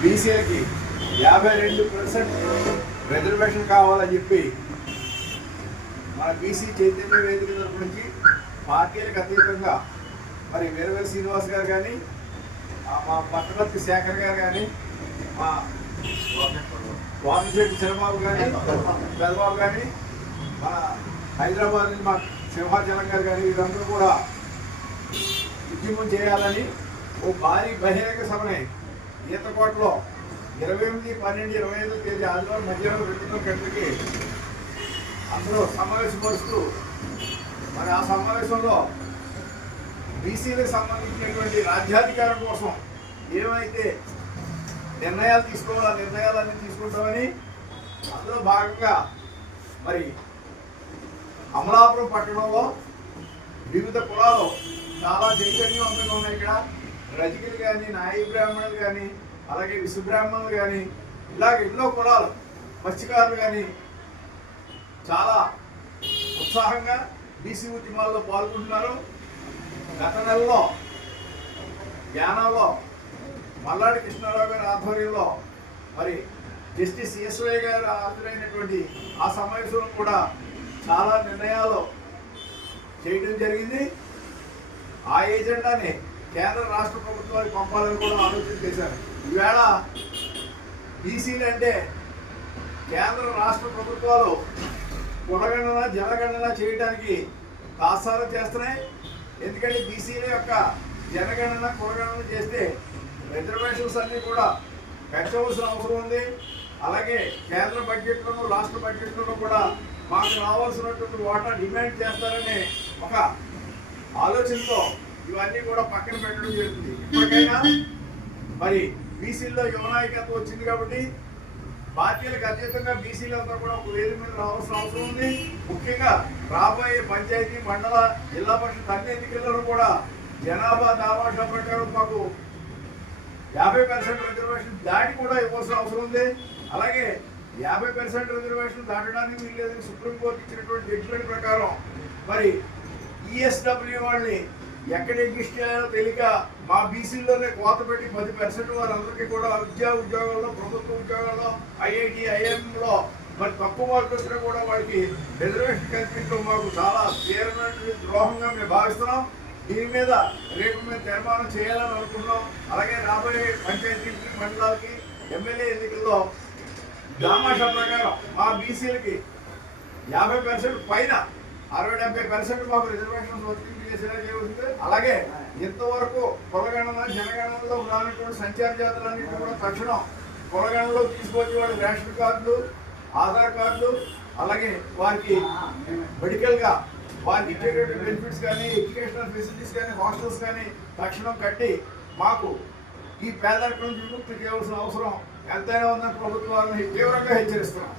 బీసీలకి 52% రిజర్వేషన్ కావాలని చెప్పి మన బీసీ చైతన్య వేదిక తరపు నుంచి పార్టీలకు అతీతంగా మరి వీరవేల్ శ్రీనివాస్ గారు కానీ, మా పట్టణత్తి శేఖర్ గారు కానీ, మా వామిశెట్టి చంద్రబాబు కానీ, పెద్దబాబు కానీ, మన హైదరాబాద్ నుంచి మా సింహాచలం గారు కానీ, వీరందరూ కూడా ఉద్యమం చేయాలని ఓ భారీ బహిరంగ సభని ఈతకోటలో 28/12/25 తేదీ ఆదివారం మధ్యాహ్నం 2 గంటలకి అందరూ సమావేశపరుస్తూ మరి ఆ సమావేశంలో బీసీలకు సంబంధించినటువంటి రాజ్యాధికారం కోసం ఏమైతే నిర్ణయాలు తీసుకోవాలో ఆ నిర్ణయాలన్నీ తీసుకుంటామని అందులో భాగంగా మరి అమలాపురం పట్టణంలో వివిధ కులాలు చాలా చైతన్యవంతంగా ఉన్నాయి. ఇక్కడ రజకులు కానీ, నాయి బ్రాహ్మణులు కానీ, అలాగే విశ్వబ్రాహ్మణులు కానీ, ఇలాగ ఎన్నో కులాలు, మత్స్యకారులు కానీ చాలా ఉత్సాహంగా బీసీ ఉద్యమాల్లో పాల్గొంటున్నారు. గత నెలలో జ్ఞానంలో మల్లాడి కృష్ణారావు గారి ఆధ్వర్యంలో మరి జస్టిస్ ఎస్వై గారు హాజరైనటువంటి ఆ సమావేశంలో కూడా చాలా నిర్ణయాలు చేయడం జరిగింది. ఆ ఏజెండాని కేంద్ర రాష్ట్ర ప్రభుత్వానికి పంపాలని కూడా ఆలోచన చేశారు. ఈవేళ బీసీలు అంటే కేంద్ర రాష్ట్ర ప్రభుత్వాలు కులగణన జనగణన చేయడానికి తాత్సారం చేస్తున్నాయి. ఎందుకంటే బీసీల యొక్క జనగణన కులగణన చేస్తే రిజర్వేషన్స్ అన్నీ కూడా పెంచవలసిన అవసరం ఉంది. అలాగే కేంద్ర బడ్జెట్లోనూ రాష్ట్ర బడ్జెట్లోనూ కూడా మాకు రావాల్సినటువంటి వాటా డిమాండ్ చేస్తారనే ఒక ఆలోచనతో ఇవన్నీ కూడా పక్కన పెట్టడం జరుగుతుంది. ఇప్పటికైనా మరి బీసీల్లో యువనాయకత్వం వచ్చింది కాబట్టి పార్టీలకు అతీతంగా బీసీలంతా కూడా ఒక వేదిక మీద రావాల్సిన అవసరం ఉంది. ముఖ్యంగా రాబోయే పంచాయతీ, మండల, జిల్లా పరిషత్ అన్ని ఎన్నికల్లో కూడా జనాభా దామాషా ప్రకారం మాకు 50% రిజర్వేషన్ దాటి కూడా ఇవ్వాల్సిన అవసరం ఉంది. అలాగే 50% రిజర్వేషన్ దాటడానికి వీలు లేదని సుప్రీంకోర్టు ఇచ్చినటువంటి జడ్జిమెంట్ ప్రకారం మరి ఈఎస్డబ్ల్యూ వాళ్ళని ఎక్కడ ఎగ్జిస్ట్ చేయాలో తెలియక మా బీసీల్లోనే కోత పెట్టి 10% వారందరికీ కూడా ఉద్యోగాల్లో, ప్రభుత్వ ఉద్యోగాల్లో, ఐఐటి, ఐఎంలో మరి తక్కువ మార్కులు వచ్చినా కూడా వాడికి రిజర్వేషన్ కల్పించడం మాకు చాలా తీవ్రమైన ద్రోహంగా మేము భావిస్తున్నాం. దీని మీద రేపు మేము తీర్మానం చేయాలని అనుకున్నాం. అలాగే రాబోయే పంచాయతీలకి, మండలాలకి, ఎమ్మెల్యే ఎన్నికల్లో దామాషా ప్రకారం మా బీసీలకి 50% పైన 60-70% మాకు రిజర్వేషన్ వర్తింపు చేసేలా చేయవలసింది. అలాగే ఇంతవరకు కులగణన జనగణనలో రానటువంటి సంచార జాతులన్నింటినీ కూడా తక్షణం కులగణనలో తీసుకొచ్చి వాళ్ళ రేషన్ కార్డులు, ఆధార్ కార్డులు, అలాగే వారికి మెడికల్గా వారికి ఇచ్చేటువంటి బెనిఫిట్స్ కానీ, ఎడ్యుకేషనల్ ఫెసిలిటీస్ కానీ, హాస్టల్స్ కానీ తక్షణం కట్టి మాకు ఈ పేదరికం నుంచి విముక్తి చేయవలసిన అవసరం ఎంతైనా ఉందని ప్రభుత్వాలను తీవ్రంగా హెచ్చరిస్తున్నాం.